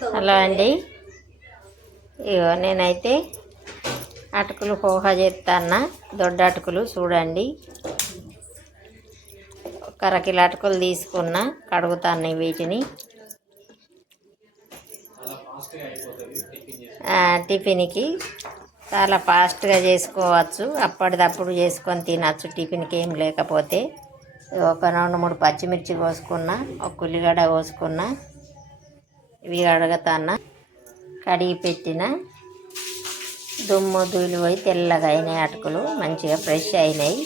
Hello అండి. ఇగో నేనైతే అటుకులు పోహ చేస్తాను దొడ్డ అటుకులు చూడండి. ఒక అరకిల అటుకులు తీసుకున్న కడుగుతాను వీటిని. టిఫిన్కి చాలా ఫాస్ట్గా చేసుకోవచ్చు. అప్పటిదప్పుడు చేసుకొని తినచ్చు. టిఫిన్కి ఏం లేకపోతే ఒక రెండు మూడు పచ్చిమిర్చి కోసుకున్నా ఒక ఉల్లిగడ్డ కోసుకున్నా. ఇవి అడగతాన్న కడిగి పెట్టిన దుమ్ము దూలి పోయి తెల్లగా అయినాయి అటుకులు. మంచిగా ఫ్రెష్ అయినాయి.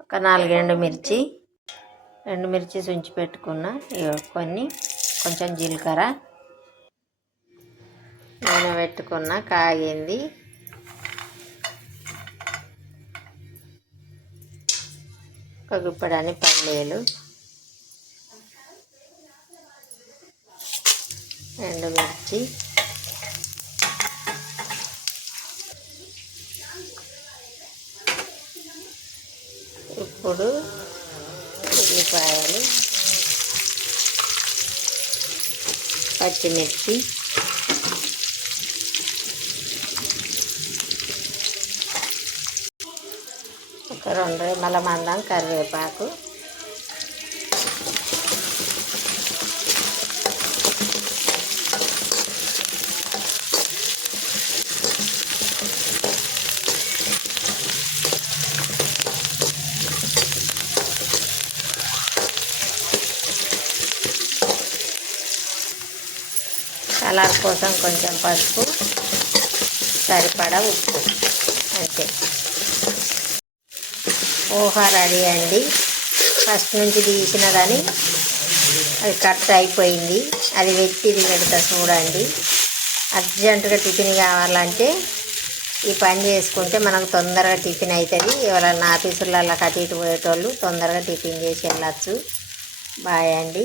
ఒక నాలుగు ఎండు మిర్చి రెండు మిర్చి సుంచి పెట్టుకున్న. కొన్ని కొంచెం జీలకర్ర. నూనె పెట్టుకున్న కాగింది. ఒక గుప్పడాన్ని పల్లీలు. ఎండుమిర్చి ఇప్పుడు ఉల్లిపాయలు పచ్చిమిర్చి ఒక రెండు రెమ్మల మందం కరివేపాకు. కలర్ కోసం కొంచెం పసుపు సరిపడా ఉప్పు. అంతే ఊహ రెడీ అండి. ఫస్ట్ నుంచి తీసినదని అది కట్ అయిపోయింది. అది వెట్టిది పెడతా చూడండి. అర్జెంటుగా టిఫిన్ కావాలంటే ఈ పని చేసుకుంటే మనకు తొందరగా టిఫిన్ అవుతుంది ఎవరన్నా ఆఫీసులలో కట్టి ఇటు పోయేటోళ్ళు తొందరగా టిఫిన్ చేసి వెళ్ళచ్చు. బాయ్ అండి.